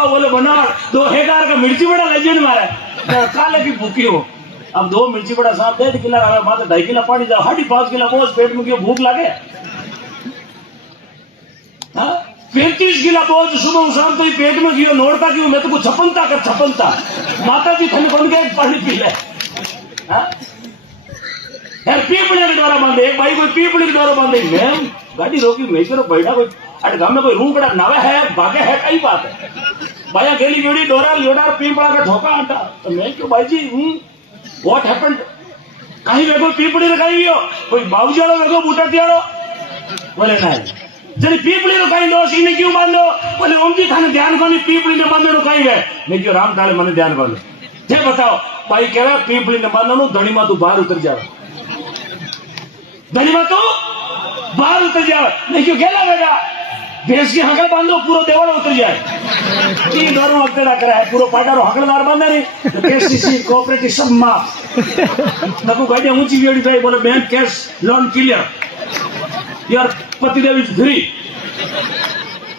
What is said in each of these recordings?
दवा बोले बना 2000 का मिर्ची बड़ा लेजेंड मारा काले की भूखी हो अब 2 मिर्ची बड़ा साहब 1.5 किलो आवे मात्र 2.5 किलो पानी जाओ 5.5 किलो बोझ पेट में क्यों भूख लागे हाँ 35 किलो बोझ सुबह शाम तो ही पेट में क्यों नोड़ता क्यों मैं तो कुछ छपनता माता जी ठंड बन गए पानी पी ले हाँ यार पीपड़े के द्वारा बांधे एक भाई कोई पीपड़े के द्वारा बांधे मैं गाड़ी रोकी मैं करो बैठा कोई अट गांव में कोई रूम कड़ा नावे है भागे है कई बात है भाया गेली जोड़ी डोरा लोडा पीपड़ा का ठोका आटा तो मैं क्यों भाई जी व्हाट हैपेंड कहीं देखो पीपड़ी लगाई हो कोई बाबूजी वाला देखो बूटा दियारो बोले नहीं जरी पीपड़ी रुकाई दो सीने क्यों बांधो बोले उनकी थाने ध्यान को नहीं पीपड़ी ने बांधे रुकाई है मैं क्यों राम ताले मने ध्यान को जे बताओ भाई कह रहा पीपड़ी ने बांधो धनी मा तू बाहर उतर जाओ धनी मा तू बाहर उतर जाओ नहीं क्यों गेला बेटा भैंस की हकड़ बांधो पूरा देवड़ा उतर जाए 3 डोरों हकड़ा करा है पूरा पाटारो हकड़दार बांधा नहीं तो केसीसी कोऑपरेटिव सब माफ तको गाड़ी ऊंची वेड़ी भाई बोले बैंक कैश लोन क्लियर यार पतिदेव इज फ्री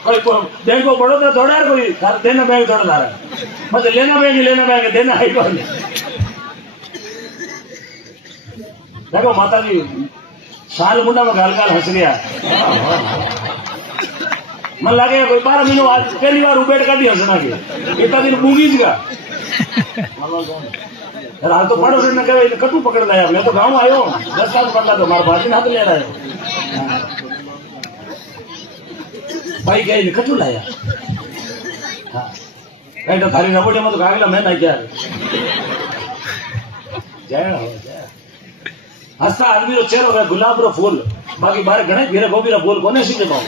कोई बैंक को बड़ोदरा थोड़ा है कोई देना बैंक थोड़ा रहा है मतलब लेना बैंक देना है कौन देखो माता जी साल मुंडा में गाल हंस गया मन लगे कोई 12 महीनों आज पहली बार उबेट का भी हंसना के इतना दिन बूंगीज का हाल तो पड़ो से न कहे कटू पकड़ लाया मैं तो गाँव आयो 10 साल पकड़ा तो हमारा भाजी हाथ ले रहा है भाई गए कटू लाया हाँ कहीं तो थारी रबोटे में तो कागला मैं नहीं क्या जय हो जय हंसता आदमी रो चेहरो है गुलाब रो फूल बाकी बाहर घणे घेरे गोभी रो फूल कोने सीधे पाओ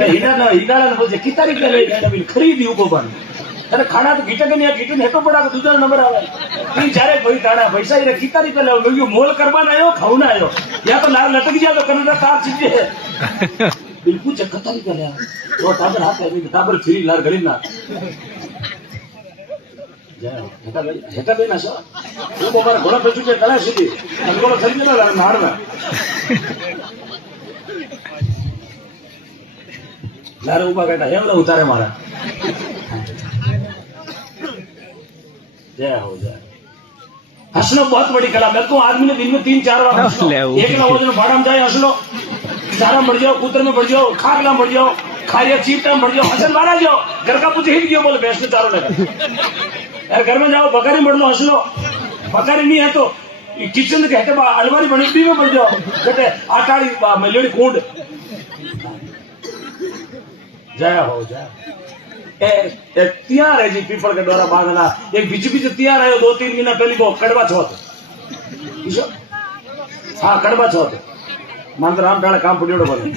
हिडाला ने बोले कितना रुपया ले गए खरीदी ऊपर बन अरे खाना तो गीटे के नहीं गीटे हेतो पड़ा दूसरा नंबर आवे 3-4 भाई दाड़ा पैसा ये कितना रुपया ले मैं मोल करवाना आयो खाऊना आयो या तो लाल लटक जा तो कने तार छिटे बिल्कुल चक्कर रुपया ले तो टाबर हाथ है टाबर फ्री लार गली ना हेता बेना सो वो बार घोड़ा पे चुके कला सीधी अंगोला खरीदे ना नाड़ में लारे ऊपर बैठा एवढा उतारे मारा जय हो जय हंसना बहुत बड़ी कला मेरे को आदमी ने दिन में 3-4 बार एक ना वो जो भाड़ा में जाए हंस लो सारा मर जाओ कूतर में बढ़ जाओ खागला मर जाओ खारिया चीपटा में बढ़ जाओ हसन मारा जाओ घर का कुछ हिट गया बोले भैंस में चारों लगा यार घर में जाओ बकरी बढ़ लो हंस लो बकरी नहीं है तो किचन के हटे अलमारी बनी भी में बढ़ जाओ कहते आटाड़ी मलेड़ी कूंड जय हो जय तियार है जी पीपल के डोरा बांधना एक बीच तियार है 2-3 महीना पहले वो कड़वा चौथ हाँ कड़वा चौथ मान राम डाला काम पड़ियोड़ो बोले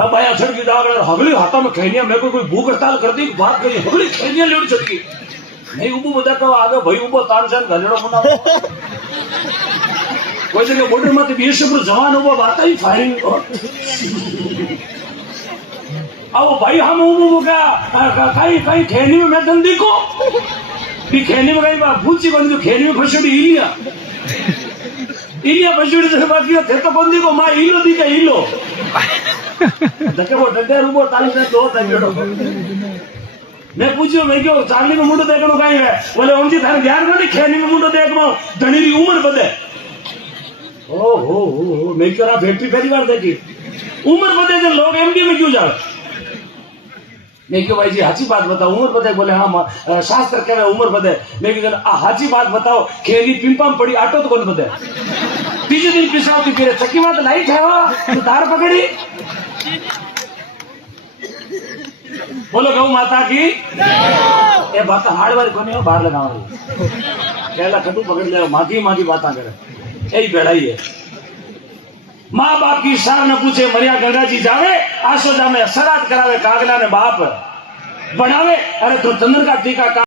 अब भाई अक्षर की दाग हगली हाथा में खेनिया मेरे को कोई भूख हड़ताल कर दी बात करी हगली खेनिया लेड़ी छटकी नहीं उबो बता तो आगे भाई उबो तानसान घलेड़ो मुना कोई जगह बॉर्डर में 20 जवान उबो बात ही फायरिंग आओ भाई हम उबो का कहीं खेनी में मैं धंधी को भी खेनी में कहीं भूची बंदी तो खेनी में फसड़ी इलिया फसड़ी से बाकी थे तो बंदी को मां इलो दी का इलो देखे वो डंडे रूबो ताली से दो तंगड़ो मैं पूछियो मैं क्यों चांदनी में मुंडो देखनो कहीं है बोले उनकी थाने ध्यान को नहीं खेनी में मुंडो देखनो धनी की उम्र बदे ओ हो मैं क्यों ना फैक्ट्री पहली बार देखी उम्र बदे जो लोग एमडी में क्यों जाए मैं क्यों भाई जी हाची बात बताओ उम्र बदे बोले हाँ शास्त्र कहे उम्र बदे मैं क्यों हाची बात बताओ खेली पिंपा में पड़ी आटो तो कौन बदे तीसरे दिन पिसावती फिर चक्की बात लाइट है तो तार पकड़ी बोलो गौ माता की ये बात हार्ड वाली कोनी हो बाहर लगाओ पहला कटू पकड़ ले मागी बातें करे यही बेड़ाई है माँ बाप की सार न पूछे मरिया गंगा जी जावे आसो जामे सरात करावे कागला ने बाप बढ़ावे अरे तो चंद्र का टीका